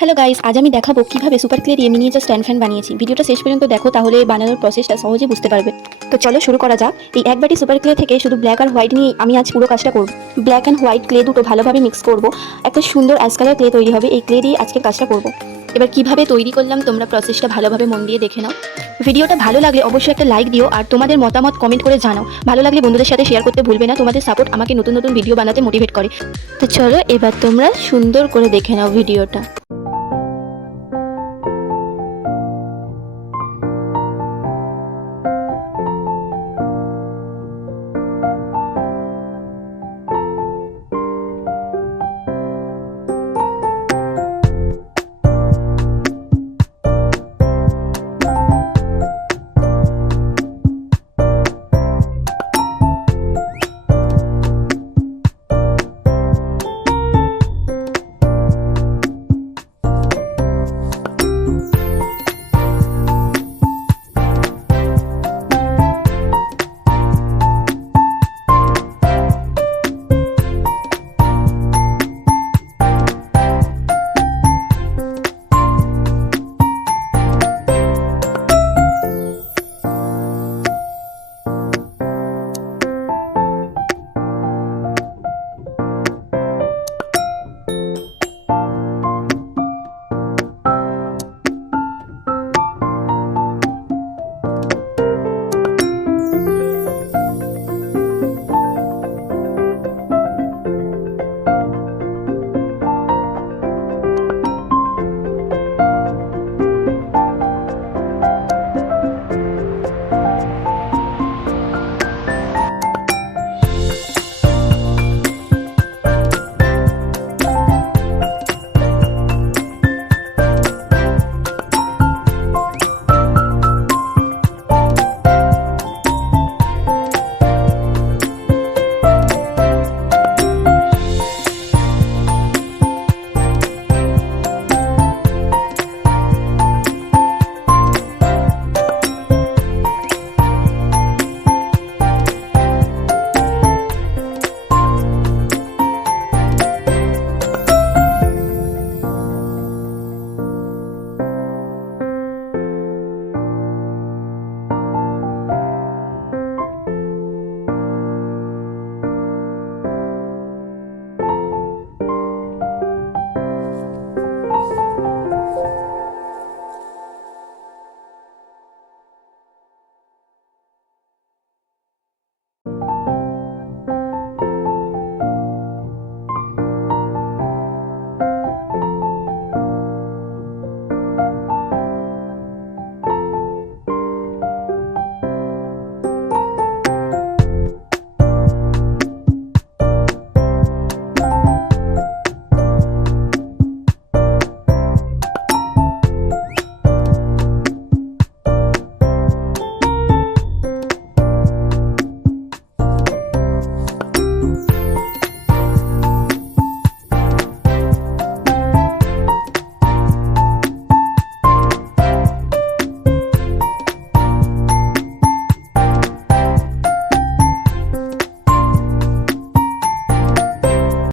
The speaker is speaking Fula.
Hello guys, আজ আমি দেখাবো কিভাবে সুপার ক্লে দিয়ে মিনিয়েচার স্ট্যান্ড ফ্যান বানিয়েছি। ভিডিওটা শেষ পর্যন্ত দেখো, তাহলে বানানোর প্রসেসটা সহজে বুঝতে পারবে। তো চলো শুরু করা যাক। এই এক বাটি সুপার ক্লে থেকে শুধু ব্ল্যাক আর হোয়াইট নিয়ে আমি আজ পুরো কাজটা করব। ব্ল্যাক অ্যান্ড হোয়াইট ক্লে দুটো ভালোভাবে মিক্স করব, একটা সুন্দর অ্যাশ কালার ক্লে তৈরি হবে। এই ক্লে দিয়ে আজকের কাজটা করব। এবার কিভাবে তৈরি করলাম তোমরা প্রসেসটা ভালোভাবে মন দিয়ে দেখে নাও। ভিডিওটা ভালো লাগলে অবশ্যই একটা লাইক দিও আর তোমাদের মতামত কমেন্ট করে জানাও। ভালো লাগলে বন্ধুদের সাথে শেয়ার করতে ভুলবে না, তোমাদের সাপোর্ট আমাকে নতুন নতুন ভিডিও বানাতে মোটিভেট করে। তো চলো এবার তোমরা সুন্দর করে দেখে নাও ভিডিওটা।